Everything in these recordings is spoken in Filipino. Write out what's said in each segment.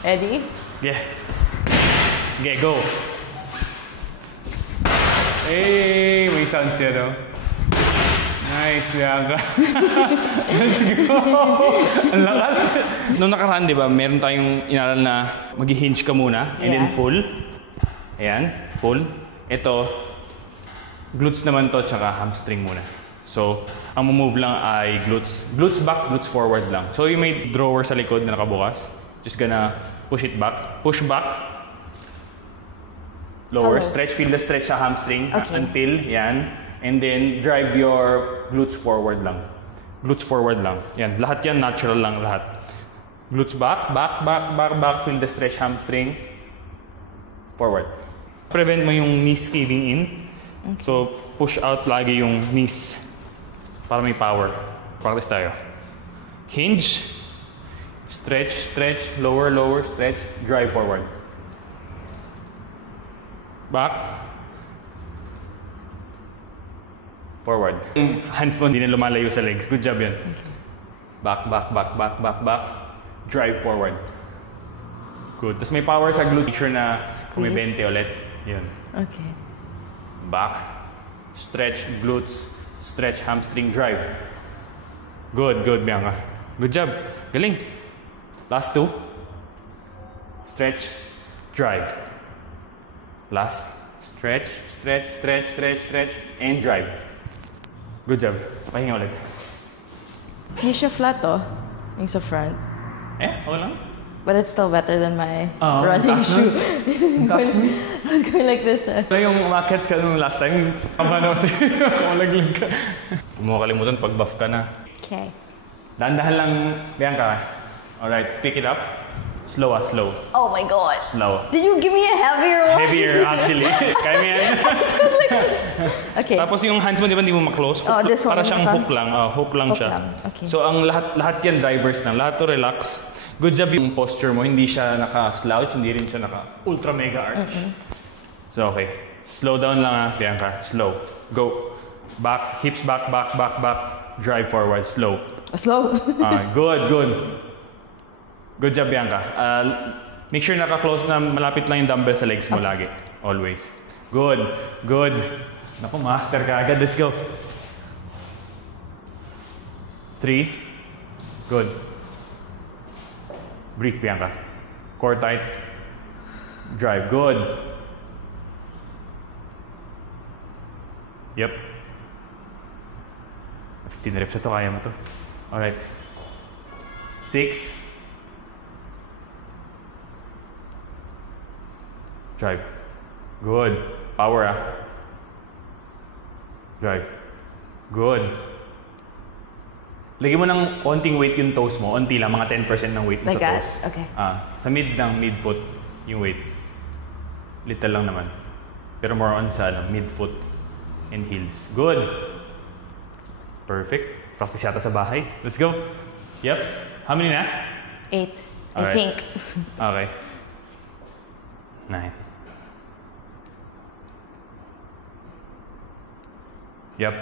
Ready? Yeah. Okay, go. Hey, may sounds yan, no? Nice, Bianca. Let's go! Ang lakas. Noong nakaraan, di ba, meron tayong inaral na mag-hinge ka muna and then pull. Ayan, pull. Ito, glutes naman to, tsaka hamstring muna. So, ang move lang ay glutes. Glutes back, glutes forward lang. So, yung may drawer sa likod na nakabukas, just gonna push it back. Push back. Lower, stretch, feel the stretch sa hamstring until, yan. And then, drive your glutes forward lang. Glutes forward lang. Yan. Lahat yan, natural lang lahat. Glutes back, back, back, back, back. Feel the stretch hamstring. Forward. Prevent mo yung knees caving in. Okay. So, push out lagi yung knees. Para may power. Practice tayo. Hinge. Stretch, stretch. Lower, lower, stretch. Drive forward. Back. Forward. Yung hands mo hindi na lumalayo sa legs. Good job yan. Okay. Back, back, back, back, back, back. Drive forward. Good. Tapos may power sa glute. Make sure na kumibente ulit. Yun. Okay. Back. Stretch glutes. Stretch hamstring. Drive. Good, good, Bianca. Good job. Galing. Last two. Stretch. Drive. Last. Stretch, stretch, stretch, stretch, stretch, and drive. Good job. Pahinga ulit. Hindi siya flat, oh. Yung sa front. Okay lang. But it's still better than my running shoe. I was going like this. Yung umakit ka nung last time, paano kasi malaglag ka. Huwag mo kalimutan pag buff ka na. Okay. Dahan-dahan lang, Bianca. Alright, pick it up. Slow, slow. Oh my god. Slow. Did you give me a heavier one? Heavier, actually. Kaya mo yan. Okay. Tapos yung hands mo, di ba, hindi mo ma-close? Oh, this one. Para siyang hook lang. Hook lang siya. Lang. Okay. So, ang lahat yan drivers lang. Lahat to relax. Good job yung posture mo. Hindi siya naka-slouch. Hindi rin siya naka-ultra-mega arch. So, okay. Slow down lang, Bianca. Slow. Go. Back. Hips back, back, back, back. Drive forward. Slow. Slow. Good, good. Good job, Bianca. Make sure naka-close na malapit lang yung dumbbell sa legs mo lagi. Always. Good. Good. Naku, master ka agad. Let's go. 3. Good. Breathe, Bianca. Core tight. Drive. Good. Yep. 15 reps na to. Kaya mo to. Alright. 6. Drive. Good. Power, Drive. Good. Lagyan mo ng konting weight yung toes mo. Unti lang, mga 10% ng weight mo like sa toes. Okay. Sa mid-foot yung weight. Little lang naman. Pero more on sa mid-foot and heels. Good. Perfect. Practice yata sa bahay. Let's go. Yep. How many na? 8. I think. Okay. 9. Yep.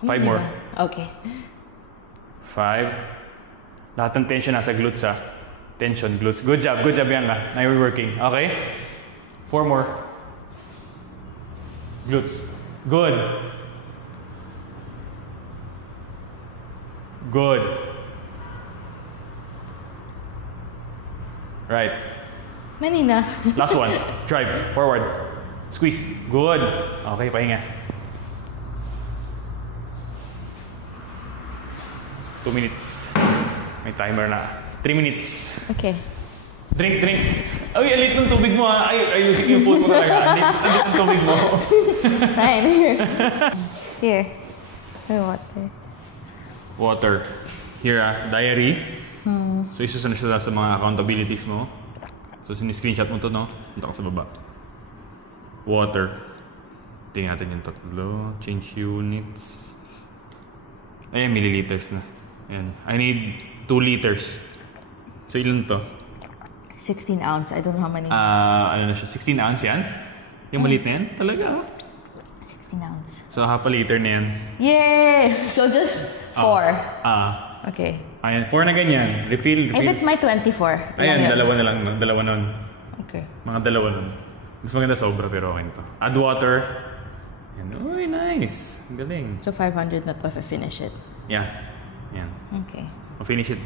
5 more. Okay. 5. Lahat ng tension nasa glutes, Tension, glutes. Good job, Bianca. Now we're working. Okay? 4 more. Glutes. Good. Good. Right. Many na. Last one. Drive. Forward. Squeeze. Good. Okay, pahinga. 2 minutes. May timer na. 3 minutes. Okay. Drink. Ay, alit ng tubig mo, Ay, ayusin yung food mo talaga. Alit ng tubig mo. 9. Here. Here. May water. Water. Here, diary. So, isusunod siya sa mga accountabilities mo. So, siniscreenshot mo to, no? Punta ka sa baba. Water. Tingnan natin yung tatlo. Change units. Ayan, milliliters na. Ayan. I need 2 liters. So, ilan to? 16 ounce. I don't know how many. Ano na siya? 16 ounce yan? Yung maliit na yan? Talaga? 16 ounce. So, half a liter na yan. Yay! So, just 4. Okay. Ayan, 4 na ganyan. Refill. If it's my 24. Ayan, dalawa na lang. Dalawa nun. Okay. Mga dalawa nun. Mas maganda sobra pero okay to. Add water. Ayan. Uy, nice. Galing. So 500 na to if I finish it. Yeah. Yan. Okay. I'll finish it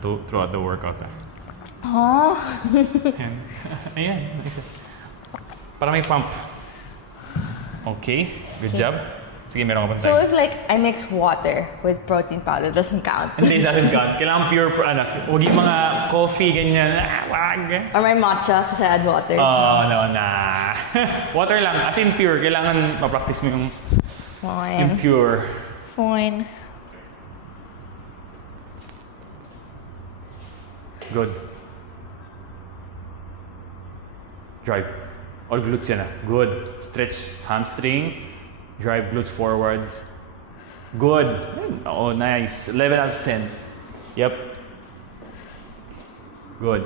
throughout the workout. Oh. Ayan. Ayan. Para may pump. Okay. Good job. Sige, meron ka pa So if like I mix water with protein powder, doesn't count? Hindi, doesn't count. Kailangan pure, huwag yung mga coffee, ganyan. Wag. Or my matcha kasi I add water. Oh, no, nah. Water lang, as in pure. Kailangan ma-practice mo yung Fine. pure. Fine. Good. Drive. All glutes yan. Good. Stretch hamstring. Drive glutes forward. Good. Oh, nice. 11 out of 10. Yep. Good.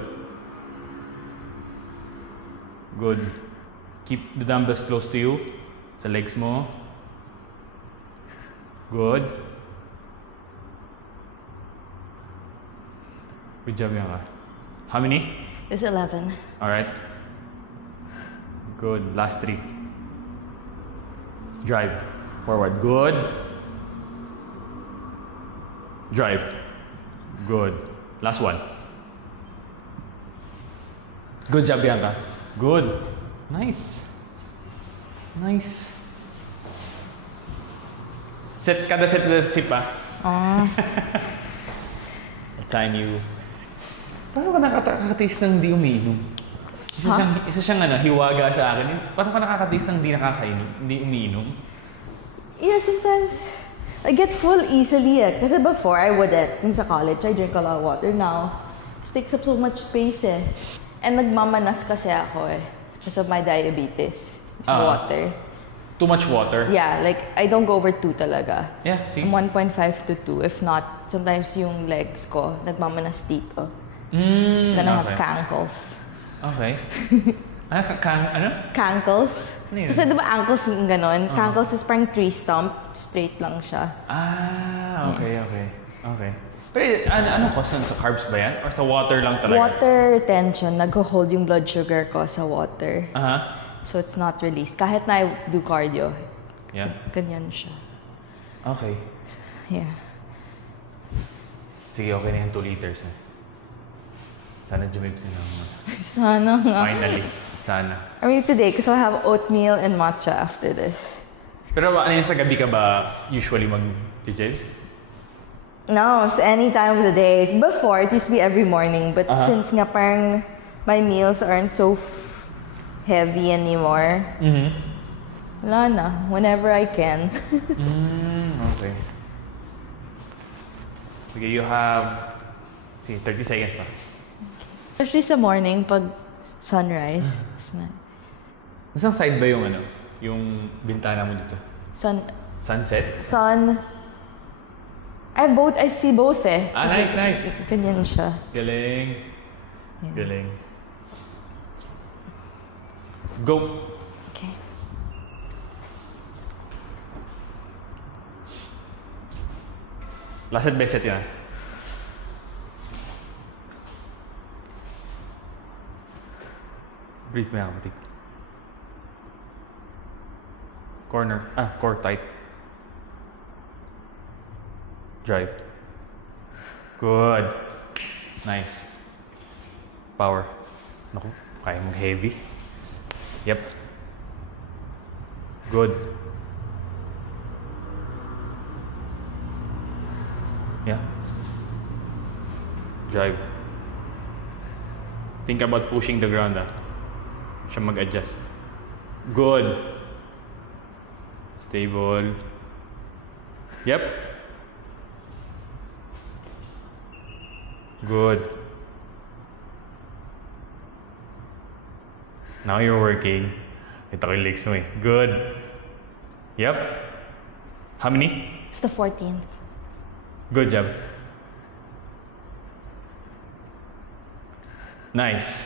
Good. Keep the dumbbells close to you. Sa legs mo. Good. Good job, Bianca. How many? It's 11. Alright. Good. Last 3. Drive. Forward. Good. Drive. Good. Last one. Good job, Bianca. Good. Nice. Nice. Kada set na sip ah. Time you. Paano ka nakakataste ng di umiinom? Isa siyang hiwaga sa akin. Paano ka nakakataste ng di nakakainom? Hindi umiinom? Yeah, sometimes I get full easily eh. Kasi before I wouldn't. Yung sa college, I drink a lot of water. Now, it takes up so much space eh. And nagmamanas kasi ako eh. Because of my diabetes. Sa water. Too much water? Yeah, like I don't go over 2 talaga. Yeah, see? I'm 1.5 to 2. If not, sometimes yung legs ko, nagmamanas dito. Then I have cankles. Okay. Ano? Cankles. Ano yun? Kasi diba ankles yung ganon? Cankles is parang tree stump. Straight lang siya. Okay. Okay. Pero ano cause nun? Sa carbs ba yan? Or sa water lang talaga? Water retention. Nag-hold yung blood sugar ko sa water. So it's not released. Kahit na I do cardio. Yeah. Ganyan siya. Okay. Yeah. Sige, okay na yung 2 liters na. Sana jumibs na naman. Sana nga. Finally. Sana. I mean today, because I'll have oatmeal and matcha after this. Pero ano yun, sa gabi ka ba usually mag-jibs? No, it's any time of the day. Before, it used to be every morning. But since nga parang my meals aren't so heavy anymore, wala na. Whenever I can. Okay. Okay, you have 30 seconds pa. Especially sa morning, pag sunrise. Masang side ba yung yung bintana mo dito? Sunset? Sun. I see both eh. Nice. Ganyan siya. Galing. Yeah. Galing. Go. Okay. Last set by set yan. Breathe me out, breathe. Corner. Core tight. Drive. Good. Nice. Power. Naku, kaya mong heavy. Yep. Good. Yeah. Drive. Think about pushing the ground siya mag-adjust. Good. Stable. Yep. Good. Now you're working. Ito ko yung legs mo eh. Good. Yep. How many? It's the 14th. Good job. Nice.